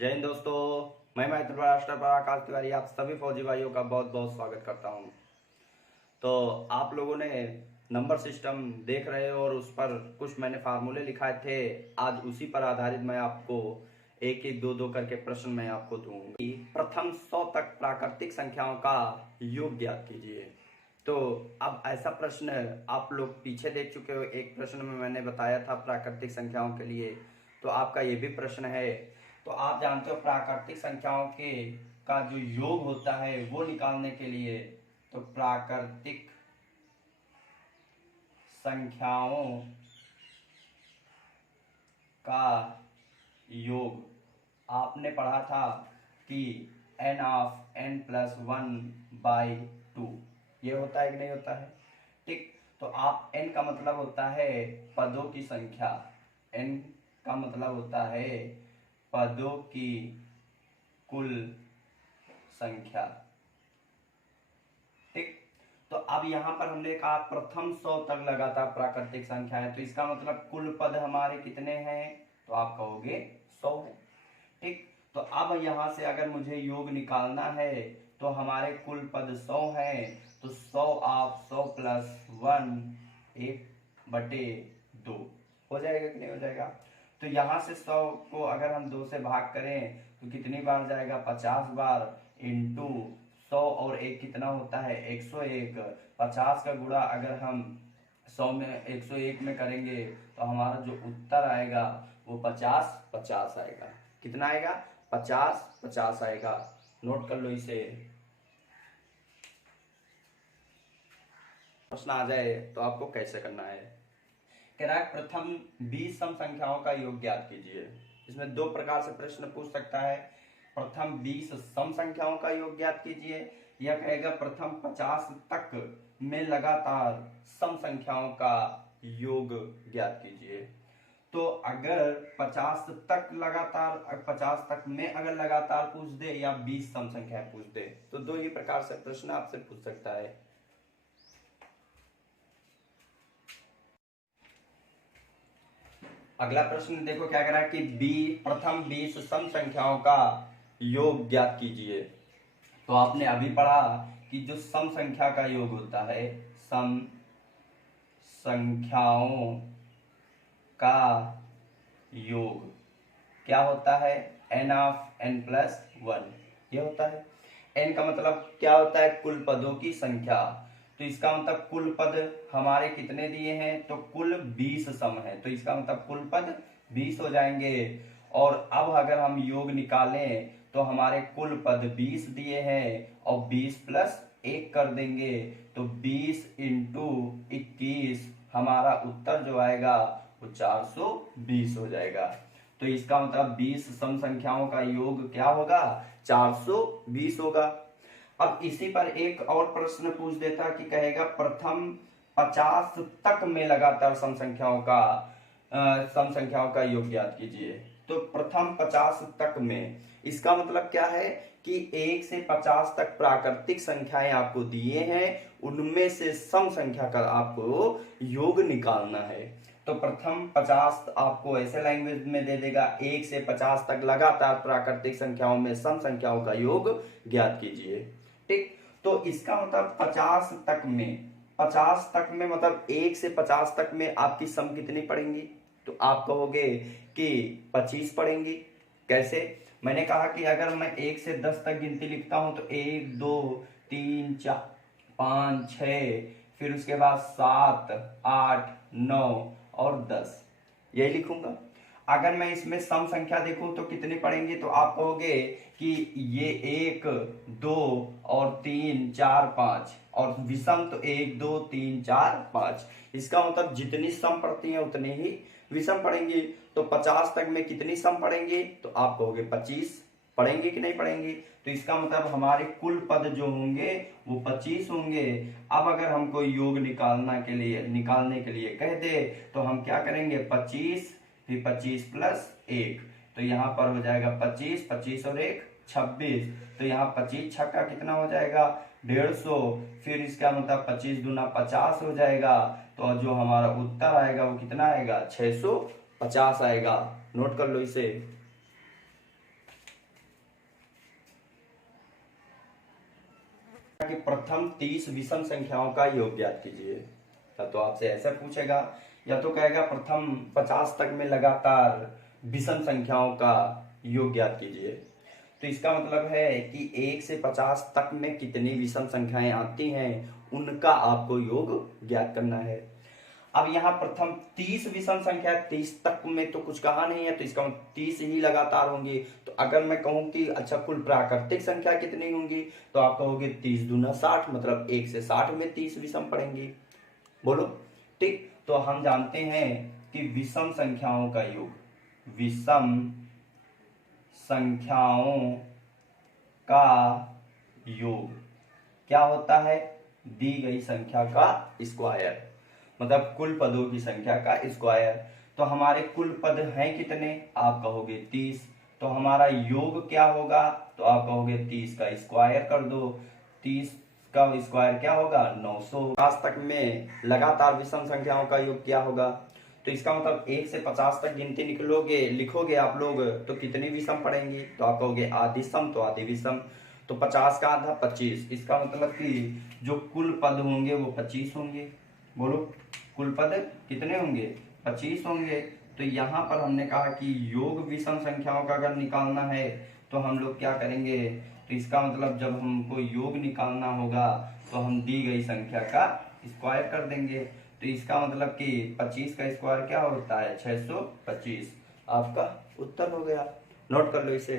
जय हिंद दोस्तों, मैं मैथिली राष्ट्र आकाश तिवारी आप सभी फौजी भाइयों का बहुत बहुत स्वागत करता हूं। तो आप लोगों ने नंबर सिस्टम देख रहे हो और उस पर कुछ मैंने फार्मूले लिखाए थे। आज उसी पर आधारित मैं आपको एक एक दो दो करके प्रश्न मैं आपको दूंगा। प्रथम 100 तक प्राकृतिक संख्याओं का योग ज्ञात कीजिए। तो अब ऐसा प्रश्न आप लोग पीछे देख चुके हो, एक प्रश्न में मैंने बताया था प्राकृतिक संख्याओं के लिए, तो आपका ये भी प्रश्न है। तो आप जानते हो प्राकृतिक संख्याओं के का जो योग होता है वो निकालने के लिए, तो प्राकृतिक संख्याओं का योग आपने पढ़ा था कि n ऑफ n+1/2 ये होता है कि नहीं होता है। ठीक, तो आप n का मतलब होता है पदों की संख्या, n का मतलब होता है पदों की कुल संख्या। ठीक, तो अब यहां पर हमने कहा प्रथम 100 तक लगातार प्राकृतिक संख्या है, तो इसका मतलब कुल पद हमारे कितने हैं, तो आप कहोगे 100 है। ठीक, तो अब यहां से अगर मुझे योग निकालना है तो हमारे कुल पद 100 है, तो 100 ऑफ 100 + 1 1/2 हो जाएगा कि नहीं हो जाएगा। तो यहां से 100 को अगर हम 2 से भाग करें तो कितनी बार जाएगा, 50 बार, इंटू 100 और 1 कितना होता है, 101। 50 का गुणा अगर हम 100 में 101 में करेंगे तो हमारा जो उत्तर आएगा वो 50 आएगा। कितना आएगा, 50 आएगा। नोट कर लो इसे, प्रश्न आ जाए तो आपको कैसे करना है। कह रहा है प्रथम 20 सम संख्याओं का योग ज्ञात कीजिए। इसमें दो प्रकार से प्रश्न पूछ सकता है। प्रथम 20 सम संख्याओं का योग ज्ञात कीजिए, या कहेगा प्रथम 50 तक में लगातार सम संख्याओं का योग ज्ञात कीजिए। तो अगर 50 तक लगातार, 50 तक में अगर लगातार पूछ दे या 20 सम संख्या पूछ दे, तो दो ही प्रकार से प्रश्न आपसे पूछ सकता है। अगला प्रश्न देखो क्या कह रहा है कि प्रथम 20 सम संख्याओं का योग ज्ञात कीजिए। तो आपने अभी पढ़ा कि जो सम संख्या का योग होता है, सम संख्याओं का योग क्या होता है, n ऑफ n+1 ये होता है। n का मतलब क्या होता है, कुल पदों की संख्या। तो इसका मतलब कुल पद हमारे कितने दिए हैं, तो कुल 20 सम है, तो इसका मतलब कुल पद 20 हो जाएंगे। और अब अगर हम योग निकालें तो हमारे कुल पद 20 दिए हैं और 20 + 1 कर देंगे, तो 20 × 21 हमारा उत्तर जो आएगा वो 420 हो जाएगा। तो इसका मतलब 20 सम संख्याओं का योग क्या होगा, 420 होगा। अब इसी पर एक और प्रश्न पूछ देता कि कहेगा प्रथम 50 तक में लगातार सम संख्याओं का योग ज्ञात कीजिए। तो प्रथम 50 तक में इसका मतलब क्या है कि 1 से 50 तक प्राकृतिक संख्याएं आपको दिए हैं, उनमें से सम संख्या का आपको योग निकालना है। तो प्रथम 50 आपको ऐसे लैंग्वेज में दे देगा 1 से 50 तक लगातार प्राकृतिक संख्याओं में सम संख्याओं का योग ज्ञात कीजिए। ठीक, तो इसका मतलब 50 तक में मतलब 1 से 50 तक में आपकी सम कितनी पड़ेंगी, तो आप कहोगे कि 25 पड़ेंगी। कैसे, मैंने कहा कि अगर मैं 1 से 10 तक गिनती लिखता हूं तो 1 2 3 4 5 6, फिर उसके बाद 7 8 9 और 10 यही लिखूंगा। अगर मैं इसमें सम संख्या देखूं तो कितनी पड़ेंगी, तो आप कहोगे कि ये 1 2 और 3 4 5, और विषम तो 1 2 3 4 5। इसका मतलब जितनी सम पड़ती है उतनी ही विषम पड़ेंगी। तो 50 तक में कितनी सम पड़ेंगी, तो आप कहोगे 25 पढ़ेंगे कि नहीं पढ़ेंगे। तो इसका मतलब हमारे कुल पद जो होंगे वो 25 होंगे। अब अगर हमको योग निकालने के लिए कह दे तो हम क्या करेंगे, 25 फिर 25 + 1, तो यहाँ पर हो जाएगा 25 25 और 1 26। तो यहाँ 25 छक्का कितना हो जाएगा, 150। फिर इसका मतलब 25 दूना 50 हो जाएगा। तो जो हमारा उत्तर आएगा वो कितना आएगा, 650 आएगा। नोट कर लो इसे। कि प्रथम 30 विषम संख्याओं का योग ज्ञात कीजिए। या तो आपसे ऐसा पूछेगा या तो कहेगा प्रथम 50 तक में लगातार विषम संख्याओं का योग ज्ञात कीजिए। तो इसका मतलब है कि 1 से 50 तक में कितनी विषम संख्याएं आती हैं उनका आपको योग ज्ञात करना है। अब यहाँ प्रथम 30 विषम संख्या, 30 तक में तो कुछ कहा नहीं है, तो इसका 30 ही लगातार होंगी। तो अगर मैं कहूं कि अच्छा कुल प्राकृतिक संख्या कितनी होंगी, तो आप कहोगे 30 दूना 60, मतलब 1 से 60 में 30 विषम पड़ेंगी। बोलो ठीक। तो हम जानते हैं कि विषम संख्याओं का योग, विषम संख्याओं का योग क्या होता है? दी गई संख्या का स्क्वायर, मतलब कुल पदों की संख्या का स्क्वायर। तो हमारे कुल पद हैं कितने? आप कहोगे 30। तो हमारा योग क्या होगा? तो आप कहोगे 30 का स्क्वायर कर दो। 30 का स्क्वायर क्या होगा? 900। 50 तक में लगातार विषम संख्याओं का योग क्या होगा? तो इसका मतलब 1 से 50 तक गिनती लिखोगे आप लोग, तो कितनी विषम पड़ेंगी? तो आप कहोगे आधी सम, तो आधी विषम। तो 50 का आधा 25, इसका मतलब कि जो कुल पद होंगे वो 25 होंगे। बोलो कुल पद कितने होंगे? 25 होंगे। तो यहाँ पर हमने कहा कि योग विषम संख्याओं का अगर निकालना है तो हम लोग क्या करेंगे? तो इसका मतलब जब हमको योग निकालना होगा तो हम दी गई संख्या का स्क्वायर कर देंगे। तो इसका मतलब कि 25 का स्क्वायर क्या होता है? 625। आपका उत्तर हो गया। नोट कर लो इसे।